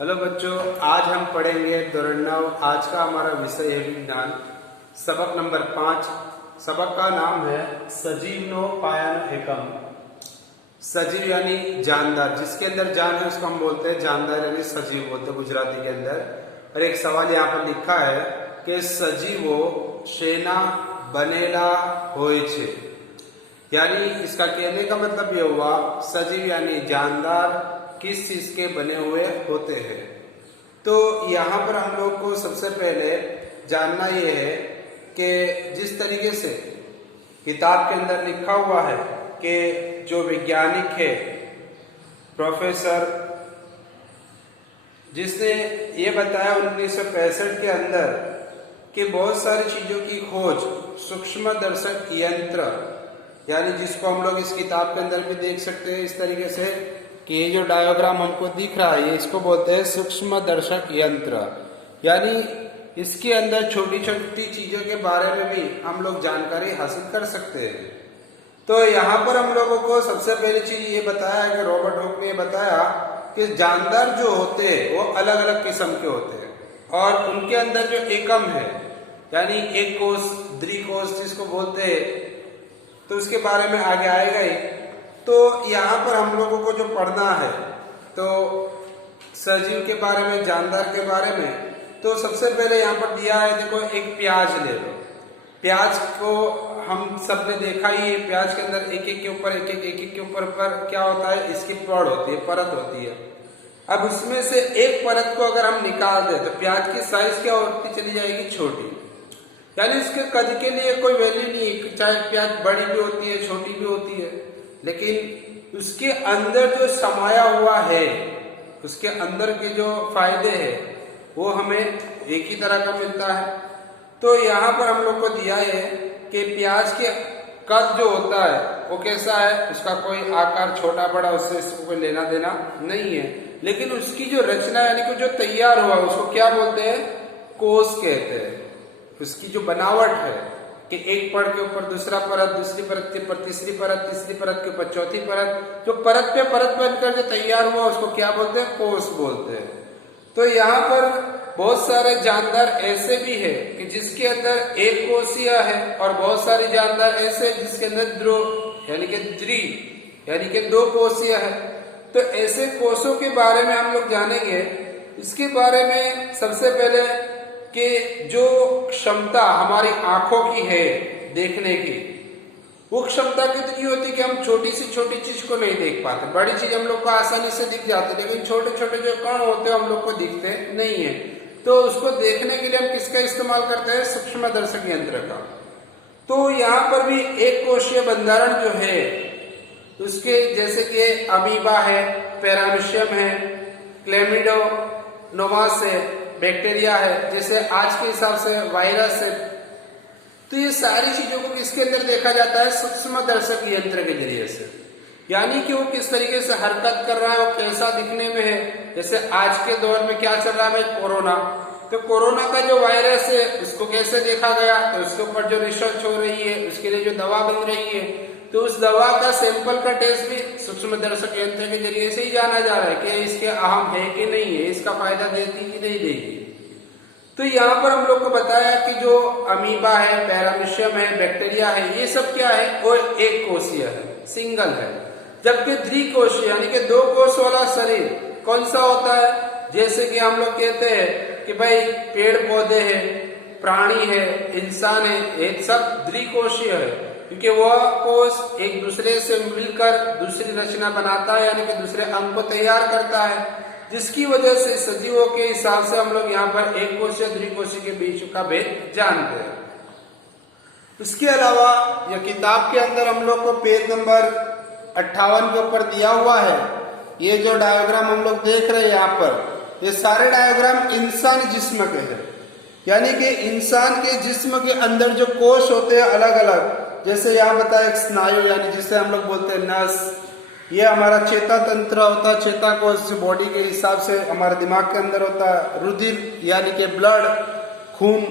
Hello बच्चों, आज हम पढ़ेंगे दौरान 9। आज का हमारा विषय है विज्ञान, सबक नंबर 5। सबक का नाम है सजीवनो पायन एकम। सजीव यानी जानदार, जिसके अंदर जान है उसको हम बोलते हैं जानदार यानी सजीव बोलते हैं गुजराती के अंदर। और एक सवाल यहाँ पर लिखा है कि सजीवो शेना बनेला होय छे, यानी इसका कहने का मतलब ये हुआ सजीव यानी जानदार किस चीज के बने हुए होते हैं। तो यहाँ पर हम लोग को सबसे पहले जानना ये है कि जिस तरीके से किताब के अंदर लिखा हुआ है कि जो वैज्ञानिक है प्रोफेसर, जिसने ये बताया 1965 के अंदर कि बहुत सारी चीजों की खोज सूक्ष्मदर्शक यंत्र, यानी जिसको हम लोग इस किताब के अंदर भी देख सकते हैं इस तरीके से कि ये जो डायग्राम हमको दिख रहा है ये इसको बोलते हैं सूक्ष्मदर्शक यंत्र, यानी इसके अंदर छोटी छोटी चीजों के बारे में भी हम लोग जानकारी हासिल कर सकते हैं। तो यहाँ पर हम लोगों को सबसे पहली चीज ये बताया है कि रॉबर्ट हुक ने बताया कि जानदार जो होते हैं वो अलग अलग किस्म के होते हैं और उनके अंदर जो एकम है यानी एक कोष द्विकोष जिसको बोलते हैं, तो उसके बारे में आगे आएगा ही। तो यहाँ पर हम लोगों को जो पढ़ना है तो सजीव के बारे में, जानदार के बारे में, तो सबसे पहले यहाँ पर दिया है, देखो एक प्याज ले लो। प्याज को हम सब ने देखा ही है, प्याज के अंदर एक एक के ऊपर एक के ऊपर क्या होता है, इसकी पड़ होती है, परत होती है। अब उसमें से एक परत को अगर हम निकाल दें तो प्याज की साइज क्या होती चली जाएगी, छोटी, यानी इसके कद के लिए कोई वैल्यू नहीं है, चाहे प्याज बड़ी भी होती है छोटी भी होती है, लेकिन उसके अंदर जो समाया हुआ है, उसके अंदर के जो फायदे हैं वो हमें एक ही तरह का मिलता है। तो यहाँ पर हम लोग को दिया है कि प्याज के कद जो होता है वो कैसा है, उसका कोई आकार छोटा बड़ा उससे इसको कोई लेना देना नहीं है, लेकिन उसकी जो रचना यानी कि जो तैयार हुआ उसको क्या बोलते हैं, कोष कहते हैं। उसकी जो बनावट है कि एक पड़ के ऊपर दूसरा परत, दूसरी परत के ऊपर तीसरी परत, तीसरी परत के ऊपर चौथी परत, जो परत पे परत बनकर जो तैयार हुआ उसको क्या बोलते हैं, कोष बोलते हैं। तो यहाँ पर बहुत सारे जानदार ऐसे भी है कि जिसके अंदर एक कोशिया है और बहुत सारे जानदार ऐसे जिसके अंदर ध्रुव यानी कि यानी कि दो कोशिया है। तो ऐसे कोषों के बारे में हम लोग जानेंगे। इसके बारे में सबसे पहले कि जो क्षमता हमारी आंखों की है देखने की, वो क्षमता कितनी होती है कि हम छोटी सी छोटी चीज को नहीं देख पाते। बड़ी चीज हम लोग को आसानी से दिख जाती है, लेकिन छोटे छोटे जो कण होते हैं हम लोग को दिखते नहीं है। तो उसको देखने के लिए हम किसका इस्तेमाल करते हैं, सूक्ष्मदर्शक यंत्र का। तो यहाँ पर भी एक कोशीय बंधारण जो है उसके जैसे कि अमीबा है, पैरामीशियम है, क्लेमिडोमोनास है, बैक्टीरिया है, जैसे आज के हिसाब से वायरस है। तो ये सारी चीजों को किसके अंदर देखा जाता है, सूक्ष्मदर्शक यंत्र के जरिए से, यानी कि वो किस तरीके से हरकत कर रहा है, वो कैसा दिखने में है। जैसे आज के दौर में क्या चल रहा है, कोरोना, तो कोरोना का जो वायरस है उसको कैसे देखा गया, तो उसके ऊपर जो रिसर्च हो रही है, उसके लिए जो दवा बन रही है, तो उस दवा का सैंपल का टेस्ट भी सूक्ष्मदर्शक यंत्र के जरिए से ही जाना जा रहा है कि इसके अहम है कि नहीं है, इसका फायदा देती कि नहीं देगी। तो यहाँ पर हम लोग को बताया कि जो अमीबा है, पैरामीशियम है, बैक्टीरिया है, ये सब क्या है, वो एक कोशीय है, सिंगल है। जबकि द्विकोशीय यानी कि दो कोष वाला शरीर कौन सा होता है, जैसे कि हम लोग कहते हैं कि भाई पेड़ पौधे हैं, प्राणी है, इंसान है, ये सब द्विकोशीय है, क्योंकि वह कोष एक दूसरे से मिलकर दूसरी रचना बनाता है, यानी कि दूसरे अंग को तैयार करता है, जिसकी वजह से सजीवों के हिसाब से हम लोग यहाँ पर एक कोशीय द्विकोशीय के बीच का भेद जानते हैं। इसके अलावा यह किताब के अंदर हम लोग को पेज नंबर 58 के ऊपर दिया हुआ है। ये जो डायग्राम हम लोग देख रहे हैं यहाँ पर, ये सारे डायग्राम इंसान जिस्म के हैं, यानी कि इंसान के जिस्म के अंदर जो कोष होते हैं अलग अलग, जैसे यहाँ बताया एक स्नायु यानी जिसे हम लोग बोलते हैं नस, ये हमारा चेता तंत्र होता है, चेता कोष बॉडी के हिसाब से हमारे दिमाग के अंदर होता है, रुधिर यानी कि ब्लड खून,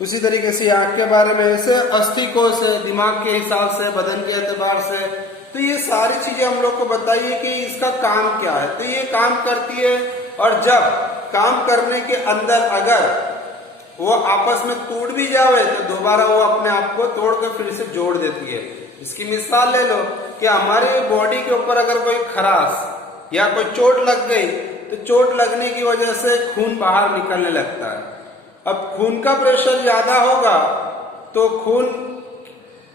उसी तरीके से आंख के बारे में ऐसे अस्थि कोष है दिमाग के हिसाब से, बदन के एतबार से। तो ये सारी चीजें हम लोग को बताइए कि इसका काम क्या है। तो ये काम करती है और जब काम करने के अंदर अगर वो आपस में टूट भी जावे तो दोबारा वो अपने आप को तोड़कर फिर से जोड़ देती है। इसकी मिसाल ले लो कि हमारी बॉडी के ऊपर अगर कोई खराश या कोई चोट लग गई तो चोट लगने की वजह से खून बाहर निकलने लगता है। अब खून का प्रेशर ज्यादा होगा तो खून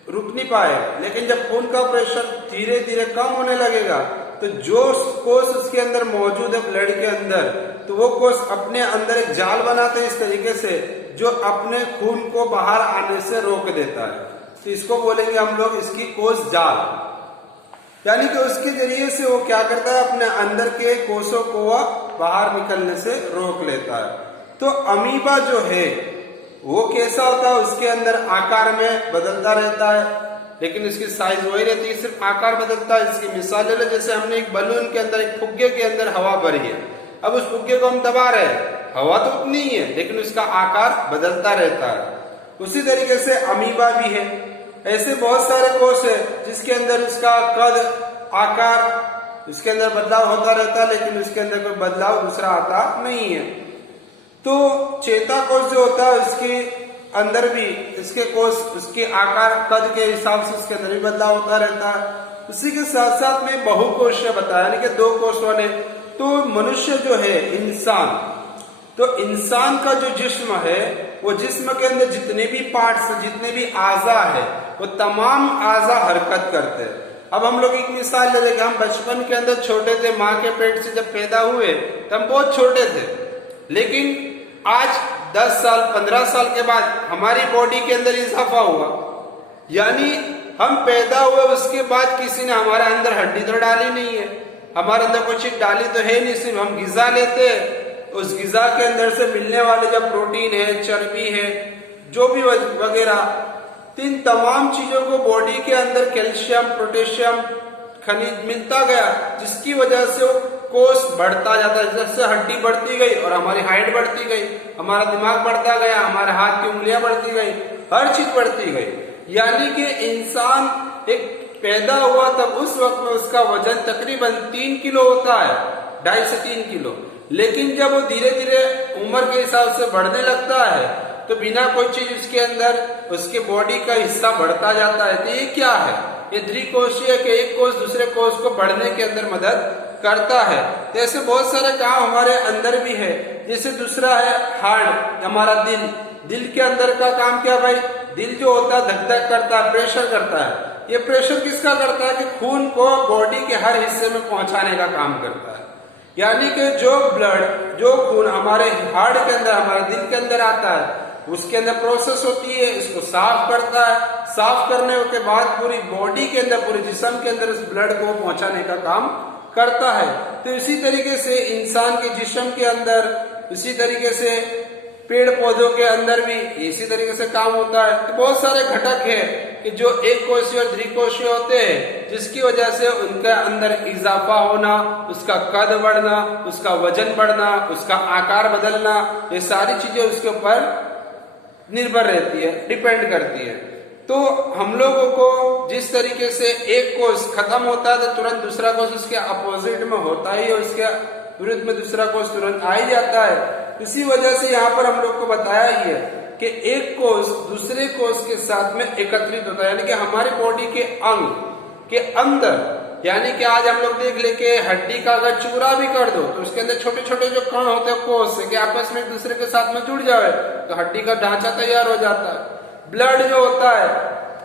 रुक नहीं पाएगा, लेकिन जब खून का प्रेशर धीरे धीरे कम होने लगेगा तो जो कोष उसके अंदर मौजूद है ब्लड के अंदर, तो वो कोष अपने अंदर एक जाल बनाते हैं इस तरीके से जो अपने खून को बाहर आने से रोक देता है। तो इसको बोलेंगे हम लोग इसकी कोष जाल, यानी कि उसके जरिए से वो क्या करता है अपने अंदर के कोषों को वह बाहर निकलने से रोक लेता है। तो अमीबा जो है वो कैसा होता है, उसके अंदर आकार में बदलता रहता है लेकिन इसकी साइज वही रहती है, सिर्फ आकार बदलता है। इसकी मिसाल ले लो, जैसे हमने एक बलून के अंदर, एक फुग्गे के अंदर हवा भरी है, अब उस फुग्गे को हम दबा रहे हैं, हवा तो उतनी ही है लेकिन उसका आकार बदलता रहता है। उसी तरीके से अमीबा भी है। ऐसे बहुत सारे कोष है जिसके अंदर उसका कद, आकार, उसके अंदर बदलाव होता रहता है लेकिन उसके अंदर कोई बदलाव दूसरा आता नहीं है। तो चेताकोष जो होता है उसके अंदर भी इसके कोष, उसके आकार, कद के हिसाब से उसके अंदर भी बदलाव होता रहता है। इसी के साथ साथ में बहुकोषीय बताया, यानी कि दो कोष वाले। तो मनुष्य जो है इंसान, तो इंसान का जो जिस्म है वो जिस्म के अंदर जितने भी पार्ट्स, जितने भी आज़ा है वो तमाम आज़ा हरकत करते हैं। अब हम लोग एक मिसाल ले लेंगे, हम बचपन के अंदर छोटे थे, माँ के पेट से जब पैदा हुए तो हम बहुत छोटे थे, लेकिन आज 10 साल 15 साल के बाद हमारी बॉडी के अंदर इजाफा हुआ, यानी हम पैदा हुए उसके बाद किसी ने हमारे अंदर हड्डी तो डाली नहीं है, हमारे अंदर कोई चीज डाली तो है नहीं, सिर्फ हम गिजा लेते हैं। उस गिजा के अंदर से मिलने वाले जब प्रोटीन है, चर्बी है, जो भी वगैरह, इन तमाम चीजों को बॉडी के अंदर कैल्शियम, पोटेशियम, खनिज मिलता गया, जिसकी वजह से वो कोष बढ़ता जाता है। जैसे हड्डी बढ़ती गई और हमारी हाइट बढ़ती गई, हमारा दिमाग बढ़ता गया, हमारे हाथ की उंगलियां बढ़ती गई, हर चीज बढ़ती गई। यानी कि इंसान एक पैदा हुआ तब उस वक्त में उसका वजन तकरीबन 3 किलो होता है, 2.5 से 3 किलो, लेकिन जब वो धीरे धीरे उम्र के हिसाब से बढ़ने लगता है तो बिना कोई चीज उसके अंदर उसके बॉडी का हिस्सा बढ़ता जाता है। तो ये क्या है, ये द्विकोषीय के एक कोष दूसरे कोष को बढ़ने के अंदर मदद करता है। तो ऐसे बहुत सारे काम हमारे अंदर भी है। जैसे दूसरा है हार्ट, हमारा दिल। दिल के अंदर का काम क्या भाई, दिल जो होता है धक धक करता है, प्रेशर करता है। ये प्रेशर किसका करता है कि खून को बॉडी के हर हिस्से में पहुंचाने का काम करता है। यानी कि जो ब्लड, जो खून हमारे हार्ट के अंदर, हमारे दिल के अंदर आता है, उसके अंदर प्रोसेस होती है, इसको साफ करता है, साफ करने के बाद पूरी बॉडी के अंदर, पूरे जिस्म के अंदर इस ब्लड को पहुंचाने का काम करता है। तो इसी तरीके से इंसान के जिस्म के अंदर, इसी तरीके से पेड़ पौधों के अंदर भी इसी तरीके से काम होता है। तो बहुत सारे घटक है कि जो एक कोषीय और द्विकोषीय होते हैं, जिसकी वजह से उनके अंदर इजाफा होना, उसका कद बढ़ना, उसका वजन बढ़ना, उसका आकार बदलना, ये सारी चीजें उसके ऊपर निर्भर रहती है, डिपेंड करती है। तो हम लोगों को जिस तरीके से एक कोष खत्म होता है तो तुरंत दूसरा कोष उसके अपोजिट में होता ही है, उसके विरुद्ध में दूसरा कोष तुरंत आ ही जाता है। इसी वजह से यहाँ पर हम लोग को बताया ही है कि एक कोष दूसरे कोष के साथ में एकत्रित होता है, यानी कि हमारी बॉडी के अंग के अंदर, यानी कि आज हम लोग देख ले के हड्डी का अगर चूरा भी कर दो तो उसके अंदर छोटे छोटे जो कण होते हैं कोष से कि आपस में एक दूसरे के साथ में जुड़ जाए तो हड्डी का ढांचा तैयार हो जाता है। ब्लड जो होता है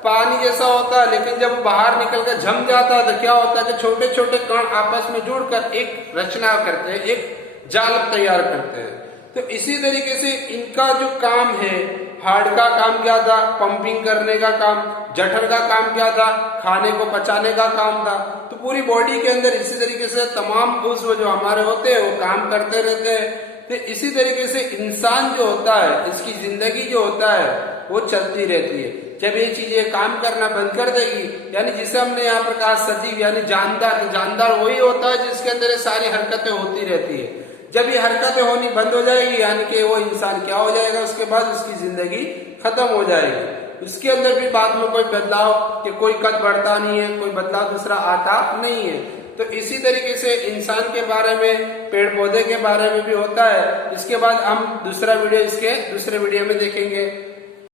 पानी जैसा होता है, लेकिन जब वो बाहर निकल कर जम जाता है तो क्या होता है कि छोटे छोटे कण आपस में जुड़कर एक रचना करते हैं, एक जाल तैयार करते हैं। तो इसी तरीके से इनका जो काम है, हार्ट का काम क्या था, पंपिंग करने का काम, जठर का काम क्या था, खाने को पचाने का काम था। तो पूरी बॉडी के अंदर इसी तरीके से तमाम उज़्व जो हमारे होते हैं वो काम करते रहते हैं। तो इसी तरीके से इंसान जो होता है, इसकी जिंदगी जो होता है वो चलती रहती है। जब ये चीजें काम करना बंद कर देगी, यानी जिसे हमने यहाँ पर कहा सजीव यानी जानदार, तो जानदार वही होता है जिसके अंदर ये सारी हरकतें होती रहती है। जब ये हरकतें होनी बंद हो जाएगी, यानी कि वो इंसान क्या हो जाएगा, उसके बाद उसकी जिंदगी खत्म हो जाएगी। उसके अंदर भी बाद में कोई बदलाव कि कोई कद बढ़ता नहीं है, कोई बदलाव दूसरा आता नहीं है। तो इसी तरीके से इंसान के बारे में, पेड़ पौधे के बारे में भी होता है। इसके बाद हम दूसरा वीडियो इसके दूसरे वीडियो में देखेंगे।